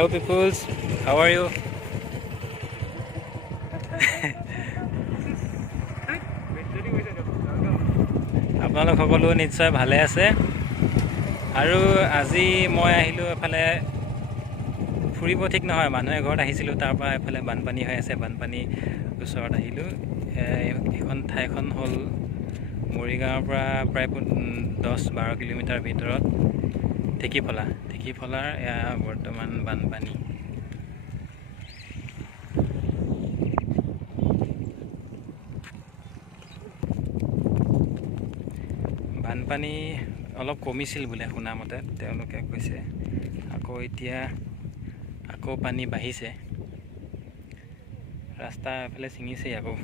Hello peoples, how are you? আপোনালোক সকলো নিশ্চয় ভালে আছে আৰু আজি মই আহিলোঁ এফালে ফুৰিব ঠিক নহয় মানুহে ঘৰত আহিছিলোঁ তাৰ পৰা এফালে বানপানী হৈ আছে বানপানী ওচৰত আহিলোঁ এখন ঠাইখন হ'ল মৰিগাঁৱৰ পৰা প্ৰায় 10-12 কিলোমিটাৰ ভিতৰত dhekiphalar বৰ্তমান বানপানী বানপানী অলপ কমিছিল বোলে শুনা মতে তেওঁলোকে কৈছে আকৌ পানী বাঢ়িছে ৰাস্তা এফালে ছিঙিছে আকৌ